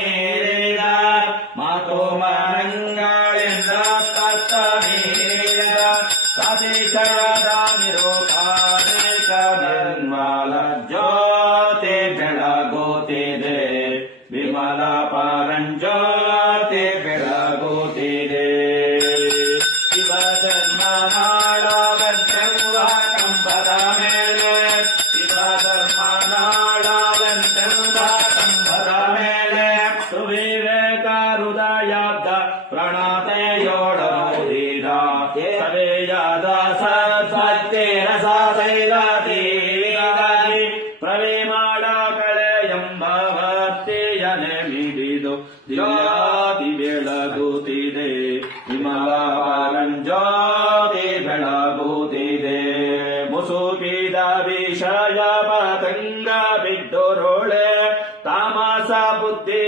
ಮೀರಿದ ಮಾತು ಮರಂಗಳಿಂದ ತತ್ತ ಮೀರಿದ ಸತಿಶಯದ ನಿರೂಪಾದಿಕ ನಿರ್ಮಲ ಜ್ಯೋತಿ ಬೆಳಗುತ್ತಿದೆ ವಿಮಲ ಪರಂಜ್ಯೋತಿ ಬೆಳಗುತ್ತಿದೆ ಶಿವ ಧರ್ಮ ನಾಳವೆಂತೆಂಬ ಕಂಬದ ಮೇಲೆ ಶಿವ ಧರ್ಮ ನಾಳವೆಂತೆಂಬ ಕಂಬದ ಮೇಲೆ ಸುವಿವೇಕ ಹೃದಯದ ಪ್ರಣತೆಯೋಡಮೋದಿದ ಸವೆಯಾದ ಸತ್ಸತ್ಯ ರಸತೈಲ ತೀಗಾಗಿ ಪ್ರವಿಮಾಳ ಕಳೆ ಎಂಬ ಭಕ್ತಿಯನೆ ಮಿಡಿದು ಜ್ಯೋತಿ ಬೆಳಗುತ್ತಿದೆ ವಿಮಲ ಪರಂಜ್ಯೋತಿ ಬೆಳಗುತ್ತಿದೆ ಮುಸುಕಿದ ವಿಷಯ ಪತಂಗ ಬಿಟ್ಟುರುಳೆ ತಾಮಸ ಬುದ್ಧಿ